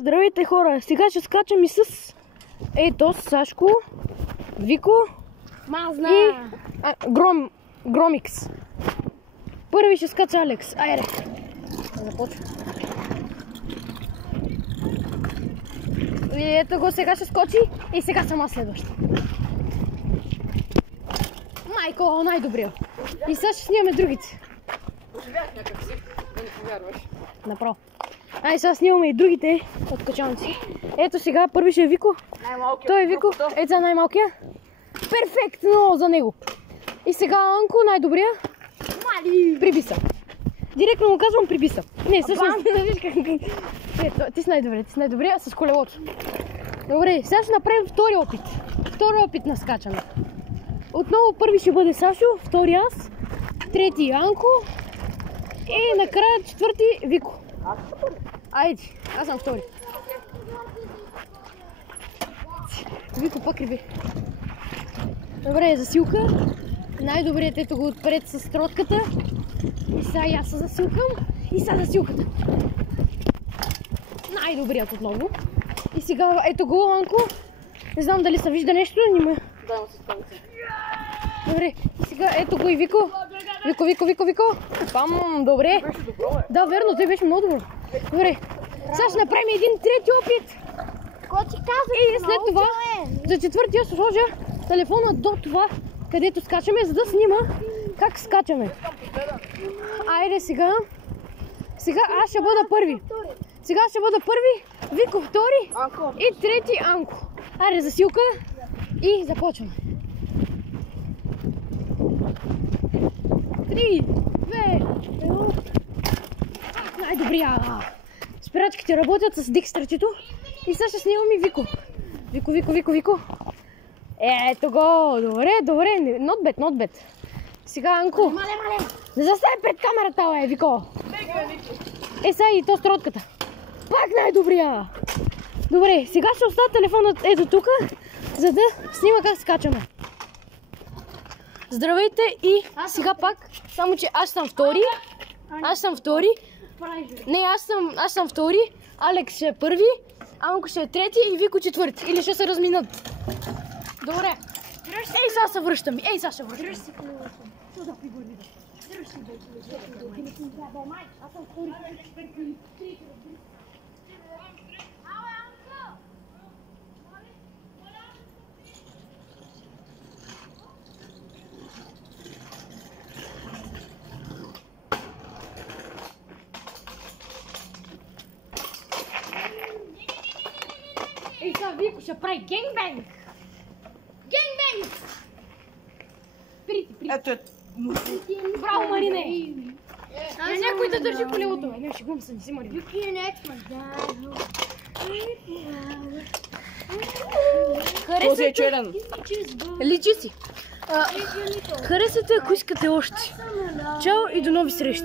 Здравейте хора, сега ще скачам и с ето Сашко, Вико и Громикс. Първи ще скача Алекс. Айде, започвам. И ето го, сега ще скочи и сега съм аз следваща. Майко, най-добрия. И сега ще снимаме другите. Оживях някак си, да не повярваш. Направо. Ай, сега снимаме и другите откачалници. Ето сега, първи ще е Вико. Най-малкият. Той е Вико. Ето сега най-малкия. Перфектно за него. И сега Анко, най-добрия. Прибиса. Директно му казвам прибиса. Не, всъщност не виж как. Ти си най-добрия, ти си най-добрия с колелото. Добре, сега ще направим втори опит. Втори опит на скачане. Отново първи ще бъде Сашо, втори аз, трети Анко и накрая четвърти Вико. Айде, аз съм втори. Вико пак риби. Добре, засилка. Най-добрият ето го отпред с тротката. И сега и аз се засилкам. И сега засилката. Най-добрият отново. И сега ето го, Анко. Не знам дали се вижда нещо, нима. Да, му се ставица. Добре, и сега ето го и Вико. Вико. Пам, добре. Беше добро, бе. Да, верно, той беше много добро. Добре, сега ще направим един трети опит. И след това, за четвъртия ще сложа телефона до това, където скачаме, за да снима как скачаме. Айде сега. Сега аз ще бъда първи. Сега ще бъда първи, Вико втори Анко. и трети Анко. Айде, засилка и започваме. 3, 2, 1. Най-добрия. Спирачките работят с дикстрачето. И сега ще снимам и Вико. Вико. Ето го. Добре. Not bad. Сега Анко. Не застави пред камерата, бе, Вико. Е, сега и то с тротката. Пак най-добрия. Добре, сега ще оставя телефонът ето тук, за да снима как скачаме. Здравейте и сега пак, само че аз съм втори. Не, аз съм втори, Алекс ще е първи, Анко ще е трети и Вико четвърти. Или ще се разминат. Добре. Ей, сега се връщаме. Аз съм втори. Ей, сега Вико ще прави генгбенг! Прити. Ето е. Браво, Марине! Някой да държи колелото. Не, шегувам се, не си, Марине. Този е черен. Личи си. Харесайте, ако искате още. Чао и до нови срещи!